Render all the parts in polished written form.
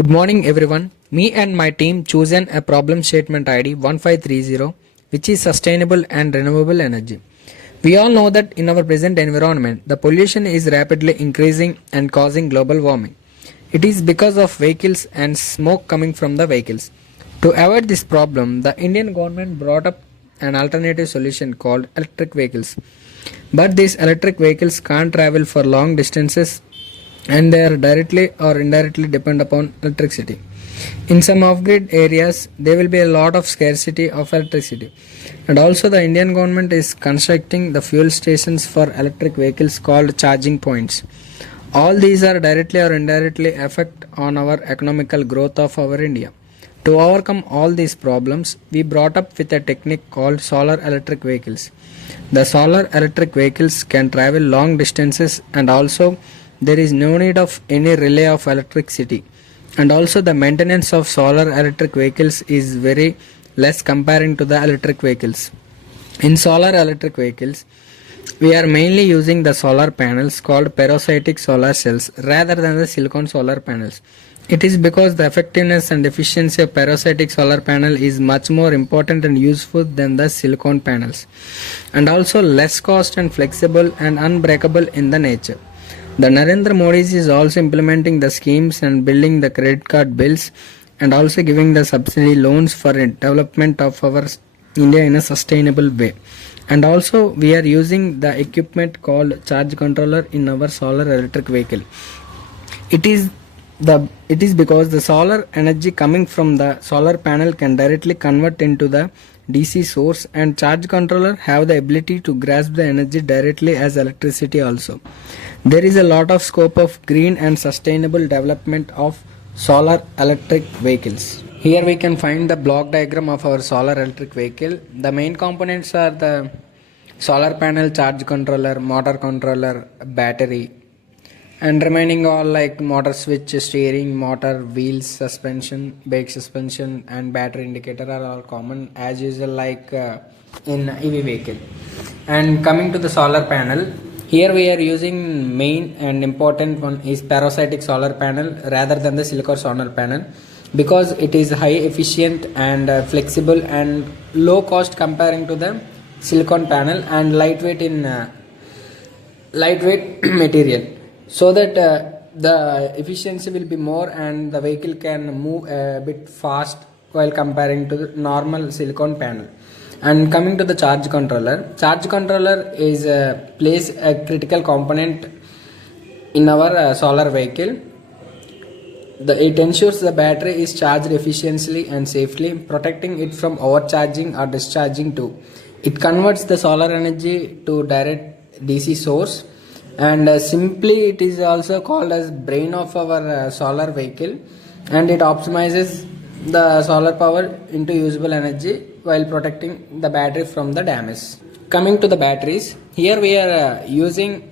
Good morning everyone. Me and my team chosen a problem statement ID 1530 which is sustainable and renewable energy. We all know that in our present environment the pollution is rapidly increasing and causing global warming. It is because of vehicles and smoke coming from the vehicles. To avoid this problem, the Indian government brought up an alternative solution called electric vehicles. But these electric vehicles can't travel for long distances and they are directly or indirectly depend upon electricity. In some off-grid areas, there will be a lot of scarcity of electricity. And also the Indian government is constructing the fuel stations for electric vehicles called charging points. All these are directly or indirectly affect on our economical growth of our India. To overcome all these problems, we brought up with a technique called solar electric vehicles. The solar electric vehicles can travel long distances and also there is no need of any relay of electricity. And also the maintenance of solar electric vehicles is very less comparing to the electric vehicles. In solar electric vehicles, we are mainly using the solar panels called perovskite solar cells rather than the silicon solar panels. It is because the effectiveness and efficiency of perovskite solar panel is much more important and useful than the silicon panels, and also less cost and flexible and unbreakable in the nature. The Narendra Modi is also implementing the schemes and building the credit card bills and also giving the subsidy loans for development of our India in a sustainable way. And also we are using the equipment called charge controller in our solar electric vehicle. It is because the solar energy coming from the solar panel can directly convert into the DC source, and charge controller have the ability to grasp the energy directly as electricity also. There is a lot of scope of green and sustainable development of solar electric vehicles. Here we can find the block diagram of our solar electric vehicle. The main components are the solar panel, charge controller, motor controller, battery, and remaining all like motor switch, steering, motor, wheels, suspension, brake suspension and battery indicator are all common as usual like in EV vehicle. And coming to the solar panel, here we are using main and important one is perovskite solar panel rather than the silicon solar panel because it is high efficient and flexible and low cost comparing to the silicon panel and lightweight in lightweight material, so that the efficiency will be more and the vehicle can move a bit fast while comparing to the normal silicon panel. And coming to the charge controller is plays a critical component in our solar vehicle. It ensures the battery is charged efficiently and safely, protecting it from overcharging or discharging too. It converts the solar energy to direct DC source, and simply it is also called as brain of our solar vehicle, and it optimizes the solar power into usable energy while protecting the battery from the damage. Coming to the batteries, here we are using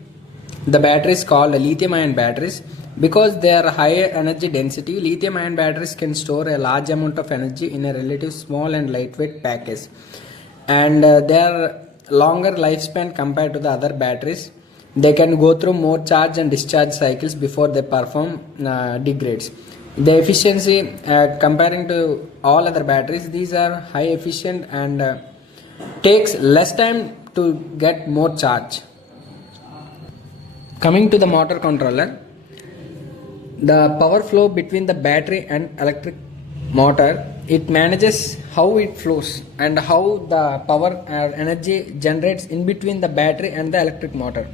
the batteries called lithium ion batteries because they are higher energy density. Lithium ion batteries can store a large amount of energy in a relatively small and lightweight package, and they are longer lifespan compared to the other batteries. They can go through more charge and discharge cycles before they perform degrades. The efficiency comparing to all other batteries, these are high efficient and takes less time to get more charge. Coming to the motor controller, the power flow between the battery and electric motor, it manages how it flows and how the power or energy generates in between the battery and the electric motor.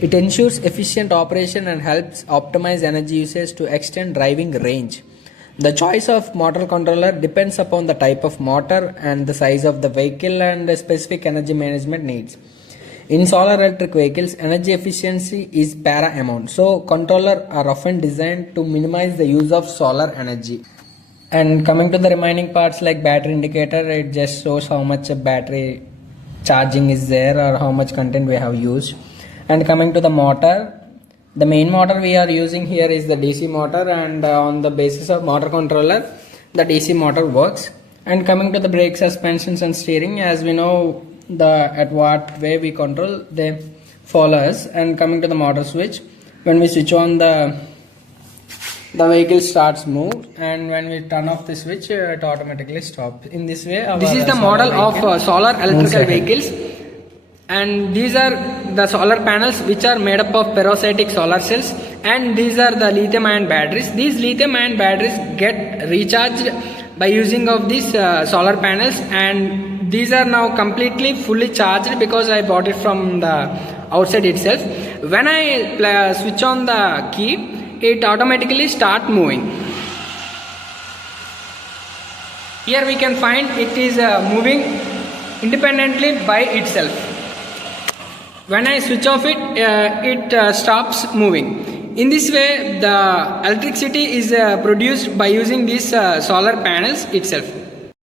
It ensures efficient operation and helps optimize energy usage to extend driving range. The choice of motor controller depends upon the type of motor and the size of the vehicle and the specific energy management needs. In solar electric vehicles, energy efficiency is paramount, so controllers are often designed to minimize the use of solar energy. And coming to the remaining parts like battery indicator, it just shows how much battery charging is there or how much content we have used. And coming to the motor, the main motor we are using here is the DC motor, and on the basis of motor controller the DC motor works. And coming to the brake suspensions and steering, as we know at what way we control they follow us. And coming to the motor switch, when we switch on the the vehicle starts move, and when we turn off the switch, it automatically stops. In this way, This is the model of solar electrical vehicles, and these are the solar panels which are made up of perovskite solar cells, and these are the lithium ion batteries. These lithium ion batteries get recharged by using of these solar panels, and these are now completely fully charged because I bought it from the outside itself. When I switch on the key, it automatically start moving. Here we can find it is moving independently by itself. When I switch off it, it stops moving. In this way, the electricity is produced by using these solar panels itself.